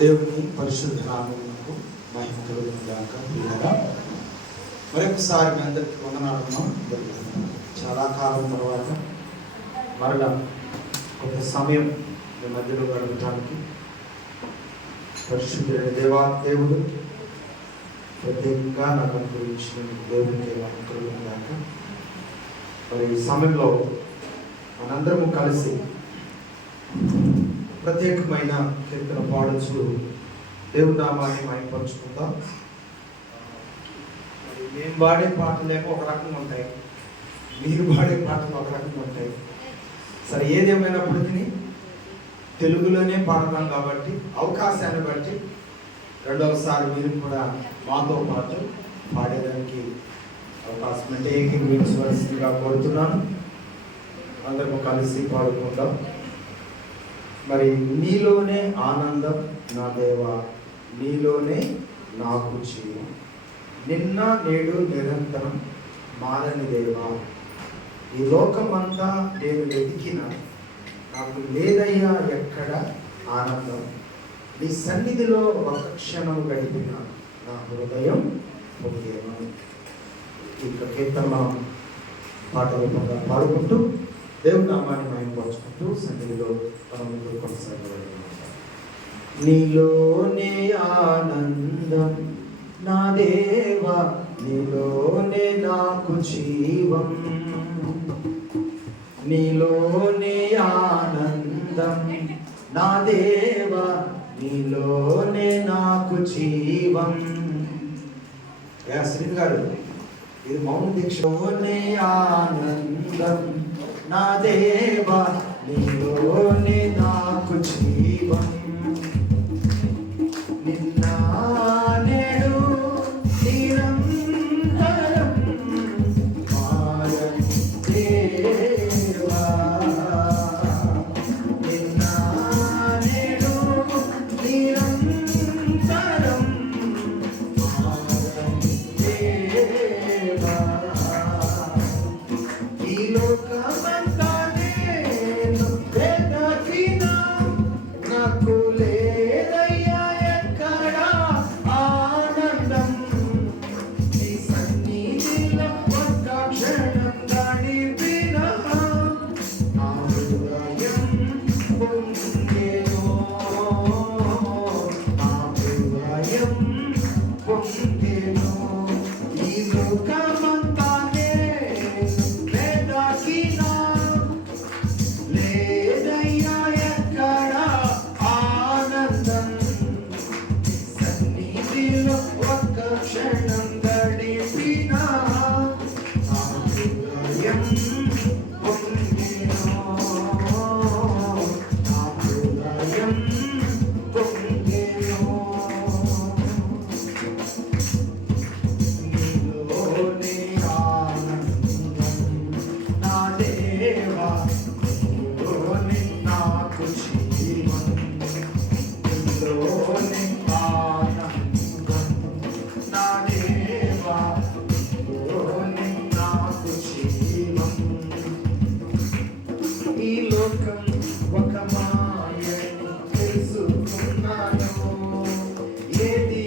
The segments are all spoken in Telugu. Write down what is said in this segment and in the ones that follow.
దేవుని పరిశుద్ధ నామమునకు మహిమ కలుగును గాక. ప్రియులారా, మరొకసారి మీ అందరికీ వందనాలను. చాలా కాలం తర్వాత మరలా కొంత సమయం మీ మధ్యలో గడపడానికి పరిశుద్ధుడైన దేవుడు ప్రత్యేకంగా నాకు అనుగ్రహించిన దేవునికి కలుగును గాక. మరి ఈ సమయంలో మనందరము కలిసి ప్రత్యేకమైన కీర్తన పాడుచు దేవుని నామాన్ని మహిమపరుచుకుందాం. మేము పాడే పాటలేమో ఒక రకంగా ఉంటాయి, మీరు పాడే పాటలు ఒక రకంగా ఉంటాయి. సరే, ఏదేమైనప్పటికీ తెలుగులోనే పాడతాం కాబట్టి అవకాశాన్ని బట్టి రెండవసారి మీరు కూడా మాతో పాటు పాడేదానికి అవకాశం అంటే ఏకీభవించవలసిందిగా కోరుతున్నాను. అందరము కలిసి పాడుకుందాం. మరి నీలోనే ఆనందం నా దేవా, నీలోనే నాకు జీవం, నిన్న నేడు నిరంతరం మారని దేవా, ఈ లోకమంతా నేను వెతికిన నాకు లేదయ్యా ఎక్కడ ఆనందం, నీ సన్నిధిలో ఒక క్షణం గడిపిన నా హృదయం పొందేను. ఈ కీర్తన పాట రూపంగా పాడుకుంటూ దేవుని నామాన్ని మహిమపరుచుకుంటూ సన్నిధిలో మనం కొనసాగబడుతున్నాం. నీలోనే ఆనందం నా దేవా, నీలోనే నాకు జీవం, నీలోనే ఆనందం నా దేవా, నీలోనే నాకు జీవం. శ్రీ గారు, ఇది మౌన దీక్షలోనే ఆనందం నా దేవా, నీలోనే నాకు జీవం, నిన్న నేడు నిరంతరం మారని దేవా, నిన్న నేడు నిరంతరం మారని దేవా, ఈ లోకమంతా నేను వెతికినా నాకు లేదయ్యా ఎక్కడ ఆనందం, నీ సన్నిధిలో ఒక్క క్షణం గడిపిన నా హృదయం పొంగెను, నా హృదయం పొంగెను. ఈ లోకమంతా నేను వెతికినా లేదయ్యా ఎక్కడ ఆనందం, సన్నిధిలో ఒక్క క్షణం గడిపిన నా హృదయం పొంగెను, నా హృదయం పొంగెను. నీలోనే ఆనందం నా దేవా, నీలోనే నాకు జీవం, నీలోనే ఆనందం నా దేవా, నీలోనే నాకు జీవం. ఈ లోకం ఒక మాయని తెలుసుకున్నాను, ఏది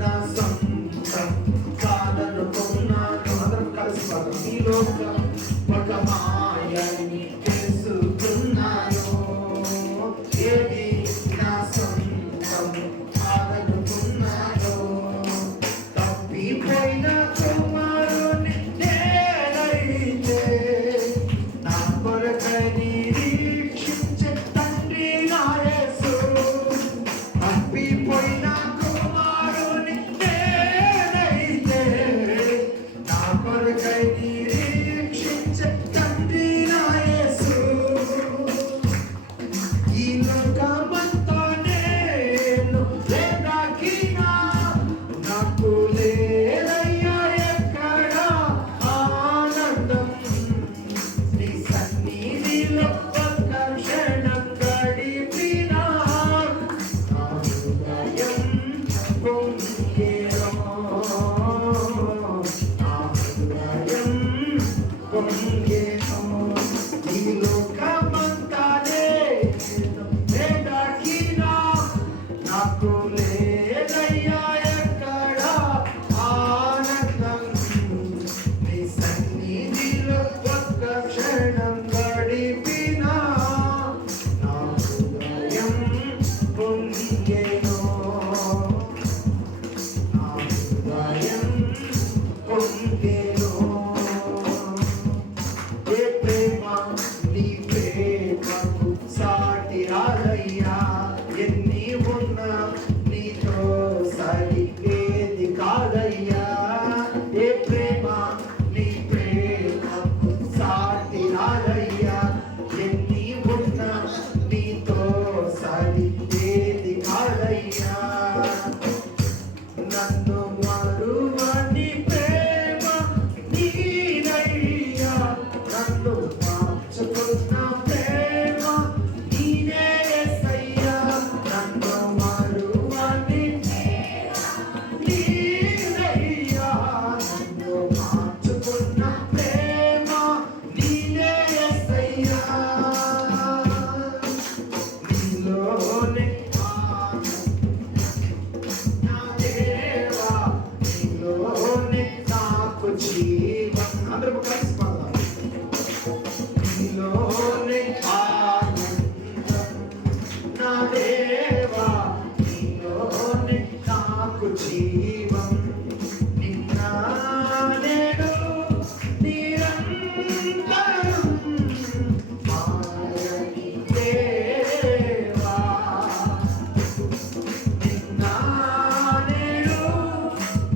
నా సొంతం కాదనుకున్నాను. అందరం కలిసి పాడదాం. ఈ లోకం ఒక మాయని తెలుసుకున్నాను, ఏది నా సొంతం నాకు లేదయ్యా ఎక్కడ ఆనందం, నీ సన్నిధిలో ఒక్క క్షణం గడిపినా నా హృదయం పొంగెను, నా హృదయం పొంగెను. ఏ ప్రేమ నీ ప్రేమకు సాటి రాదయ్యా, ఎన్ని ఉన్నా నీతో సరిపోయేది కాదయ్యా. ఏ ప్రేమ నీ ప్రేమకు సాటి రాదయ్యా, ఎన్ని ఉన్నా నీతో సరిపోయేది కాదయ్యా. నన్ను మరువని ప్రేమ నీదయ్యా, నన్ను మార్చుకున్న ప్రేమ నీదే యేసయ్యా. నన్ను మరువని నీదయ్యా, నన్ను మార్చుకున్న ప్రేమ నీదే యేసయ్యా. నీలోనే నా దేవా, నీలోనే నాకు జీవం. అందరూ కలిసి పాడదాం. నీలోనే ఆనందం, నా దేవా, నీలోనే నాకు జీవం. నిన్న నేడు నిరంతరం మారని దేవా. నిన్న నేడు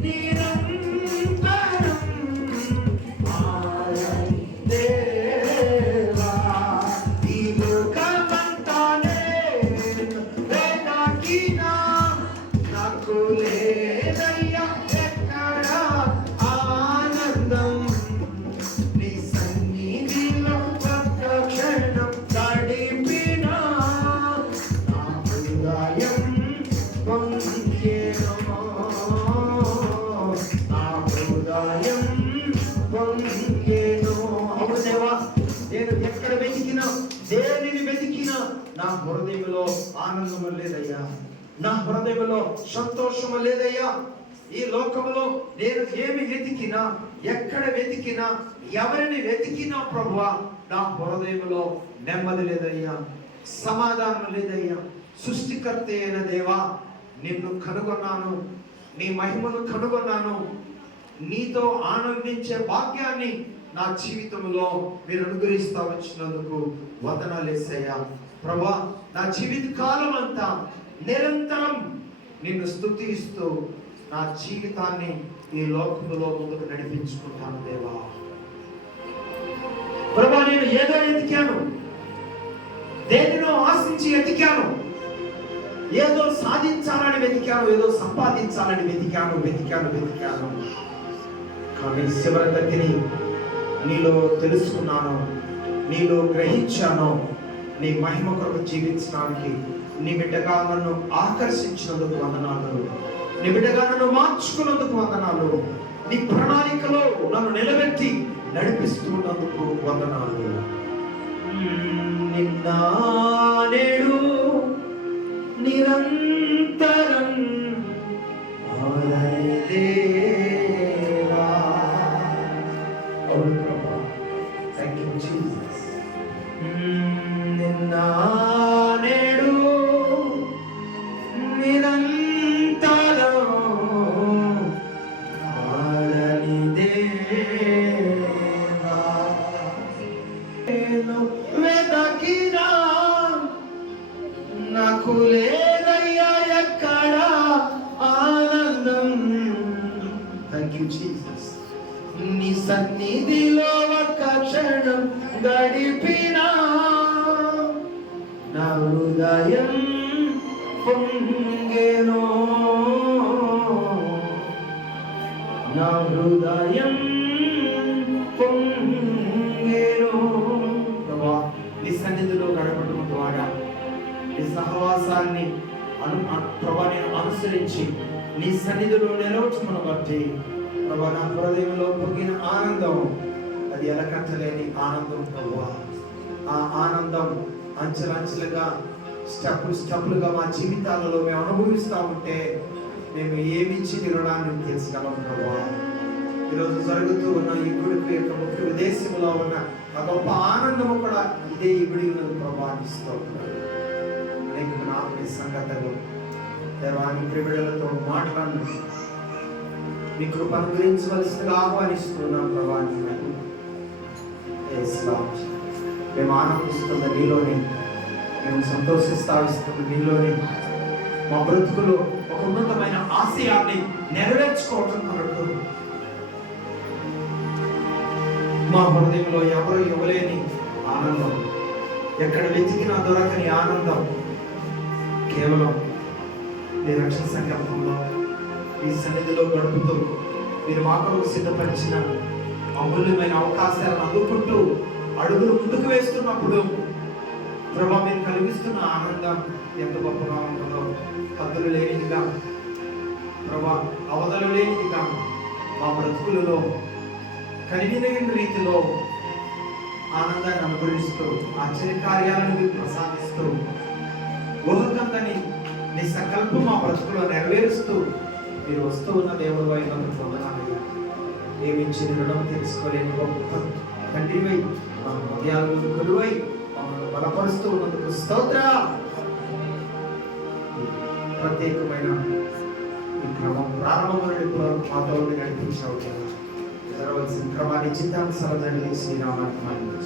నిరంతరం మారని దేవా. ఈ లోకమంతానే వెతికినా నాకు లేదయ్యా ఎక్కడ ఆనందం, నీ సన్నిధిలో ఒక్క క్షణం గడిపినా నా హృదయం పొంగెను, నా హృదయం పొంగెను. అవును దేవా, నేను ఎక్కడ వెతికినా, దేనిని వెతికినా నా హృదయంలో ఆనందం లేదయ్యా, నా హృదయంలో సంతోషం లేదయ్యా. ఈ లోకంలో నేను ఏమి వెతికినా, ఎక్కడ వెతికినా, ఎవరిని వెతికినా ప్రభువా, నా హృదయంలో నెమ్మది లేదయ్యా, సమాధానం లేదయ్యా. సృష్టికర్త అయిన దేవా, నిన్ను కనుగొన్నాను, నీ మహిమను కనుగొన్నాను. నీతో ఆనందించే భాగ్యాన్ని నా జీవితంలో మీరు అనుగ్రహిస్తా వచ్చినందుకు వందనాలేసయ్యా. ప్రభా, నా జీవిత కాలం అంతా నిరంతరం నిన్ను స్తుతిస్తూ నా జీవితాన్ని ఈ లోకములో ముందుకు నడిపించుకుంటాను దేవా. ప్రభా, నేను ఏదో వెతికాను, దేనినో ఆశించి వెతికాను, ఏదో సాధించాలని వెతికాను, ఏదో సంపాదించాలని వెతికాను. కానీ చివరికి నీలో తెలుసుకున్నాను, నీలో గ్రహించాను. నీ మహిమ కొరకు జీవించడానికి నీ బిడ్డగా నన్ను ఆకర్షించినందుకు వందనాలు, నీ బిడ్డగా నన్ను మార్చుకున్నందుకు వందనాలు, నీ ప్రణాళికలో నన్ను నిలబెట్టి నడిపిస్తున్నందుకు వందనాలు. నిన్న నేడు నిరంతరం మారని దేవా. అవును ప్రభా, థాంక్ యూ జీసస్. నిన్న నేడు నిరంతరం మారని దేవా. నేను వెతికినా నాకు లేదయ్యా ఎక్కడ ఆనందం. Thank you Jesus. నీ సన్నిధిలో ఒక్క క్షణం గడిపినా నా హృదయం పొంగెను, నా హృదయం పొంగెను. ప్రభా, నీ సన్నిధిలో గడపడం ద్వారా, నీ సహవాసాన్ని ప్రభా నేను అనుసరించి నీ సన్నిధిలో నిలవటమును బట్టి ప్రభా, నా హృదయంలో పొంగిన ఆనందం అది ఎలకట్టలేని ఆనందం ప్రభువా. ఆ ఆనందం అంచెలంచెలుగా స్టెప్పులుగా మా జీవితాలలో మేము అనుభవిస్తూ ఉంటే మేము ఏమిచ్చి రుణాన్ని తీర్చగలం ప్రభా. ఈరోజు జరుగుతూ ఉన్న ఈ గుడికి యొక్క ముఖ్య ఉద్దేశంలో ఉన్న ఆ గొప్ప ఆనందము కూడా ఇదే ఈ గుడి ఉన్నది ప్రభావిస్తూ అనేక నాపై సంగతులు దేవాన్ని ప్రిబిడలతో మాట్లాడి మీ కృపను గురించవలసిందిగా ఆహ్వానిస్తున్నాం ప్రభాని. మేము ఆనందిస్తున్న నీలోని, మేము సంతోషిస్తావిస్తున్న నీలోని మా బ్రతుకులు ఒక ఉన్నతమైన ఆశయాన్ని నెరవేర్చుకోవటం కొరకు మా హృదయంలో ఎవరు ఇవ్వలేని ఆనందం, ఎక్కడ వెతికినా దొరకని ఆనందం కేవలం మీ రక్షణ సంకల్పంలో ఈ సన్నిధిలో గడుపుతూ మీరు మా కొరకు సిద్ధపరిచిన అమూల్యమైన అవకాశాలను అందుకుంటూ అడుగులు ముందుకు వేస్తున్నప్పుడు ప్రభా మీరు కలిగిస్తున్న ఆనందం ఎంత గొప్పగా ఉంటుందో. హద్దులు లేనిదిగా ప్రభా, అవధులు లేనిదిగా మా బ్రతుకులలో కలిగిన రీతిలో ఆనందాన్ని అనుభవిస్తూ ఆశ్చర్యకార్యాలను మీరు ప్రసాదిస్తూ ఊహకందని నీ సంకల్పం మా బ్రతుకులో నెరవేరుస్తూ మీరు వస్తూ ఉన్న దేవుడు వైపు పొందనాలి. ఏమిచ్చి రుణం తెలుసుకోలేని గొప్ప తండ్రివై మా హృదయాలు కొలువై మమ్మల్ని బలపరుస్తూ ఉన్నందుకు స్తోత్ర. ప్రత్యేకమైన ఈ క్రమం ప్రారంభం మాతో నడిపించావు కదా, జరగవలసిన క్రమాన్ని చిత్తానుసారంగా శ్రీరామాన్ని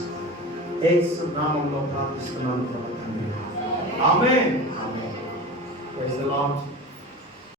యేసు నామంలో ప్రార్థిస్తున్నాను తండ్రి. Amen. Amen. Praise the lord.